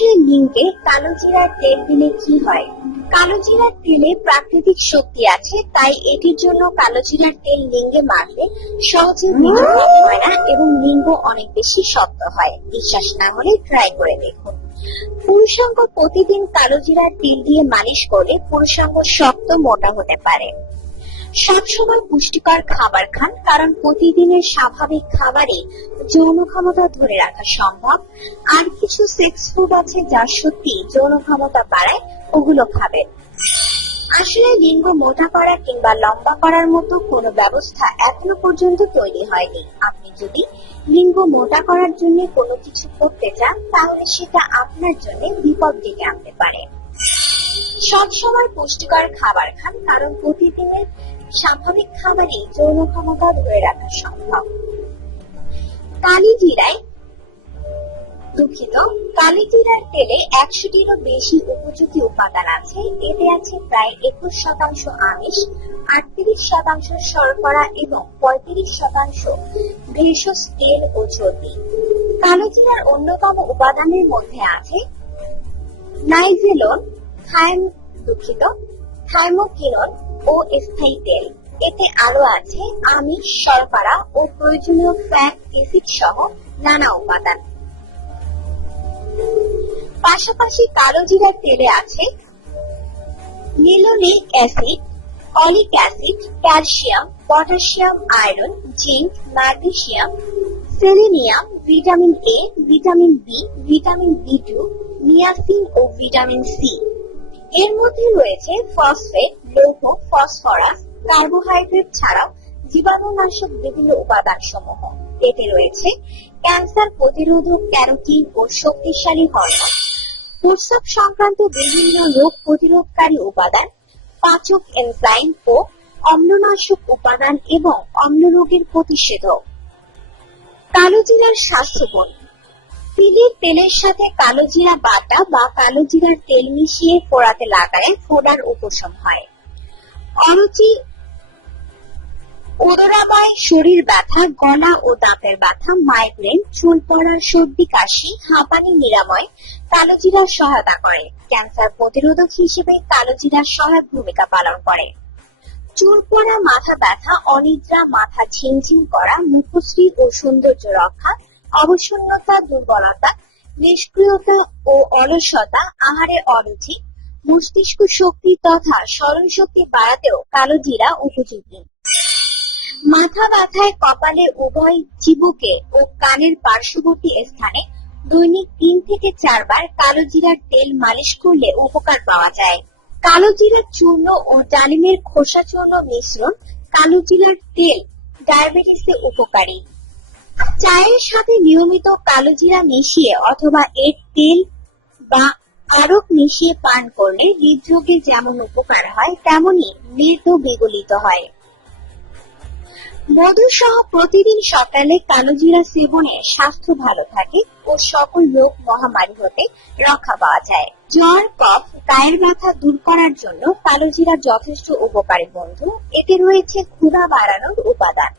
আসলে লিঙ্গে কালো জিরার তেল দিলে কি হয়? কালো জিরার তেলে প্রাকৃতিক শক্তি আছে, তাই এটির জন্য কালো জিরার তেল লিঙ্গে মারলে সহজে বীর্যপাত হয় না এবং লিঙ্গ অনেক বেশি শক্ত হয়। বিশ্বাস না হলে ট্রাই করে দেখুন। পুরুষাঙ্গ প্রতিদিন কালো জিরার তেল দিয়ে মালিশ করলে পুরুষাঙ্গ শক্ত মোটা হতে পারে। সবসময় পুষ্টিকর খাবার খান, কারণ প্রতিদিনের স্বাভাবিক খাবারে যৌন ক্ষমতা ধরে রাখা সম্ভব। আর কিছু সেক্স ফুড আছে যা সত্যি যৌন ক্ষমতা বাড়ায়, ওগুলো খাবেন। আসলে লিঙ্গ মোটা করা কিংবা লম্বা করার মতো কোনো ব্যবস্থা এখনো পর্যন্ত তৈরি হয়নি। আপনি যদি লিঙ্গ মোটা করার জন্য কোনো কিছু করতে চান, তাহলে সেটা আপনার জন্য বিপদ ডেকে আনতে পারে। সবসময় পুষ্টিকর খাবার খান, কারণ প্রতিদিনের স্বাভাবিক খাবারে যৌন ক্ষমতা ধরে রাখা সম্ভব। কালিজিরার তেলে 100টিরও বেশি উপযোগী উপাদান আছে। এতে আছে প্রায় 21% আমিষ, 38% শর্করা এবং 35% ভেষজ তেল ও চর্বি। কালোজিরার অন্যতম উপাদানের মধ্যে আছে নাইজেলন, থাইমোকিনন ও স্থায়ী তেল। এতে আরো আছে আমিষ, শর্করা ও প্রয়োজনীয় ফ্যাট অ্যাসিড সহ নানা উপাদান। পাশাপাশি কালো জিরার তেলে আছে linoleic acid, oleic acid, calcium, potassium, iron, zinc, magnesium, selenium, vitamin A, vitamin B, vitamin B two, niacin ও ভিটামিন সি। এর মধ্যে রয়েছে ফসফেট, লৌহ, ফসফরাস, কার্বোহাইড্রেট ছাড়াও জীবাণুনাশক বিভিন্ন উপাদান সমূহ। এতে রয়েছে ক্যান্সার প্রতিরোধক ক্যারোটিন ও শক্তিশালী হরমোন, প্রস্রাব সংক্রান্ত বিভিন্ন রোগ প্রতিরোধকারী উপাদান, পাচক এনজাইম ও অম্লনাশক উপাদান এবং অম্লরোগের প্রতিষেধক। কালো জিরার স্বাস্থ্যগুণ। তিলের তেলের সাথে কালো জিরা বাটা বা কালো জিরার তেল মিশিয়ে ফোড়াতে লাগালে ফোড়ার উপশম হয়। অরুচি, উদরাময়, শরীর ব্যথা, গলা ও দাঁতের ব্যথা, মাইগ্রেন, চুল পড়া, সর্দি কাশি, হাঁপানি নিরাময় কালো জিরা সহায়তা করে। ক্যান্সার প্রতিরোধক হিসেবে কালো জিরা সহায়ক ভূমিকা পালন করে। চুল পড়া, মাথা ব্যথা, অনিদ্রা, মাথা ঝিমঝিম করা, মুখশ্রী ও সৌন্দর্য রক্ষা, অবসন্নতা, দুর্বলতা, নিষ্ক্রিয়তা ও অলসতা, আহারে অরুচি, মস্তিষ্ক শক্তি তথা স্মরণ শক্তি বাড়াতেও কালো জিরা উপযোগী। মাথা ব্যথায় কপালে, উভয় চিবুকে ও কানের পার্শ্ববর্তী স্থানে দৈনিক 3 থেকে 4 বার কালো জিরার তেল মালিশ করলে উপকার পাওয়া যায়। কালো জিরার চূর্ণ ও ডালিমের খোসা চূর্ণ মিশ্রণ কালো জিরার তেল ডায়াবেটিসে উপকারী। চায়ের সাথে নিয়মিত কালো জিরা মিশিয়ে অথবা এর তেল বা আরক মিশিয়ে পান করলে হৃদরোগে যেমন উপকার হয়, তেমনি মেদও বিগলিত হয়। মধু সহ প্রতিদিন সকালে কালো জিরা সেবনে স্বাস্থ্য ভালো থাকে ও সকল রোগ মহামারী হতে রক্ষা পাওয়া যায়। জ্বর, কফ, গায়ের ব্যথা দূর করার জন্য কালো জিরা যথেষ্ট উপকারী বন্ধু। এতে রয়েছে ক্ষুধা বাড়ানোর উপাদান।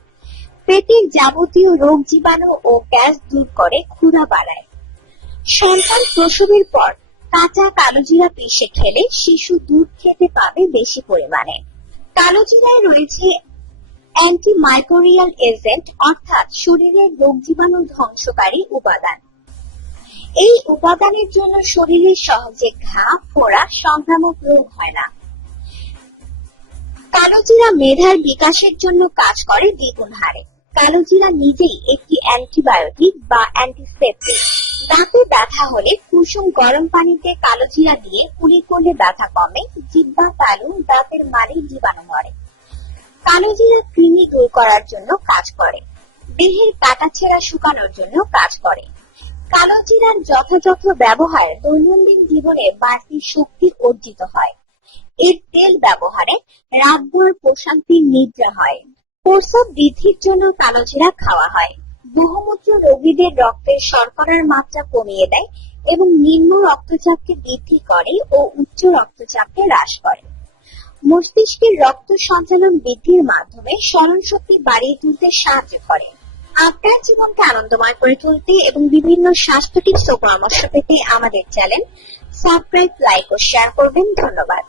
পেটের যাবতীয় রোগ জীবাণু ও গ্যাস দূর করে ক্ষুধা বাড়ায়। সন্তান প্রসবের পর কাঁচা কালো জিরা পিষে খেলে শিশু দুধ খেতে পাবে বেশি পরিমাণে। কালো জিরায় রয়েছে অ্যান্টিমাইক্রোবিয়াল এজেন্ট, অর্থাৎ শরীরের রোগ জীবাণু ধ্বংসকারী উপাদান। এই উপাদানের জন্য শরীরে সহজে ঘা, ফোড়া, সংক্রামক রোগ হয় না। কালো জিরা মেধার বিকাশের জন্য কাজ করে দ্বিগুণ হারে। কালো জিরা নিজেই একটি অ্যান্টিবায়োটিক বা অ্যান্টিসেপটিক। দাঁতে ব্যথা হলে কুসুম গরম পানিতে কালো জিরা দিয়ে কুলি করলে ব্যথা কমে, জিহ্বা, তালু, দাঁতের মাড়ি জীবাণু মরে। কালো জিরা কৃমি দূর করার জন্য কাজ করে। দেহের কাটাছেঁড়া শুকানোর জন্য কাজ করে। কালো জিরার যথাযথ ব্যবহার দৈনন্দিন জীবনে বাড়তি শক্তি অর্জিত হয়। এর তেল ব্যবহারে রাতভর প্রশান্তির নিদ্রা হয়। প্রস্রাব বৃদ্ধির জন্য কালো জিরা খাওয়া হয়। বহুমূত্র রোগীদের রক্তের শর্করার মাত্রা কমিয়ে দেয় এবং নিম্ন রক্তচাপকে বৃদ্ধি করে ও উচ্চ রক্তচাপকে হ্রাস করে। মস্তিষ্কের রক্ত সঞ্চালন বৃদ্ধির মাধ্যমে স্মরণ শক্তি বাড়িয়ে তুলতে সাহায্য করে। আপনার জীবনকে আনন্দময় করে তুলতে এবং বিভিন্ন স্বাস্থ্য টিপস ও পরামর্শ পেতে আমাদের চ্যানেল সাবস্ক্রাইব, লাইক ও শেয়ার করবেন। ধন্যবাদ।